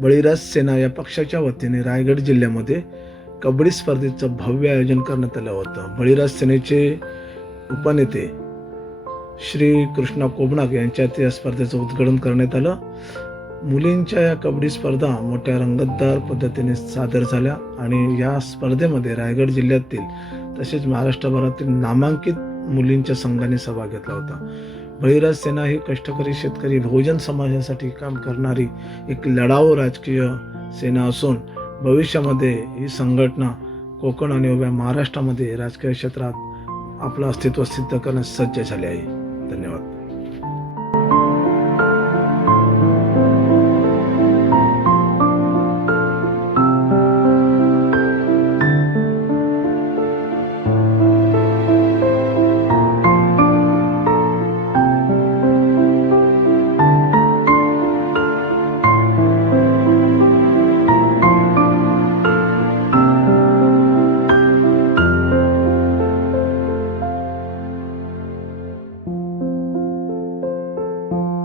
बळीराज सेना या पक्षाच्या वतीने रायगड जिल्ह्यामध्ये कबड्डी स्पर्धेचं भव्य आयोजन करण्यात आलं होतं. बळीराज सेनेचे उपनेते श्री कृष्णा कोबणाक यांच्या या स्पर्धेचं उद्घाटन करण्यात आलं. मुलींच्या या कबड्डी स्पर्धा मोठ्या रंगतदार पद्धतीने सादर झाल्या आणि या स्पर्धेमध्ये रायगड जिल्ह्यातील तसेच महाराष्ट्रभरातील नामांकित मुलींच्या संघाने सहभाग घेतला होता. बळीराज सेना ही कष्टकरी शेतकरी बहुजन समाजासाठी काम करणारी एक लढाऊ राजकीय सेना असून भविष्यामध्ये ही संघटना कोकण आणि उभ्या महाराष्ट्रामध्ये राजकीय क्षेत्रात आपलं अस्तित्व सिद्ध करण्यास सज्ज झाले आहे.